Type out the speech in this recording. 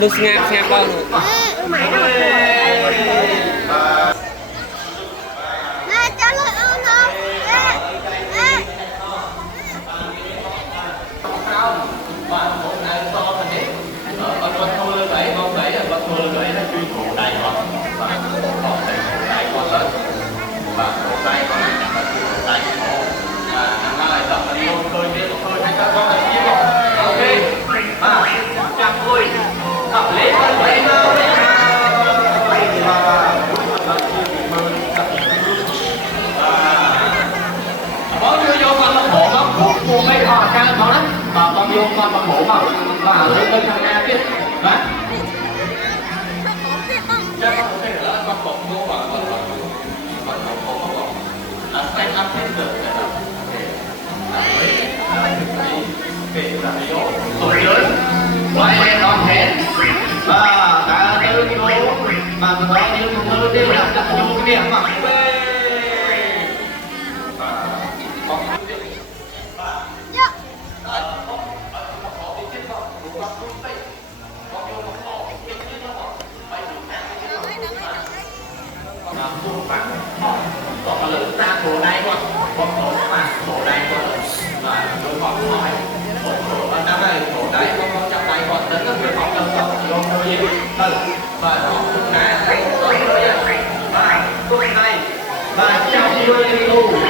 Được ngạp xem bao rồi. Mấy họ trang họ đó con vô con bằng bộ mà và lên lên thằng Nga biết đấy chắc có thể là con bọc vô và con bọc là stand up hết được cái là yếu tuổi lớn quay đòn hẹn và cả tư vô mà nó như một nơi đi là đặt vô cái điểm mà còn là ta sổ đây qua còn sổ mà sổ đây qua và tôi còn hỏi sổ năm này sổ đây con trong đây còn đến các việc học trong sổ luôn thôi gì và học cái tôi thôi và tôi này và trong người đi luôn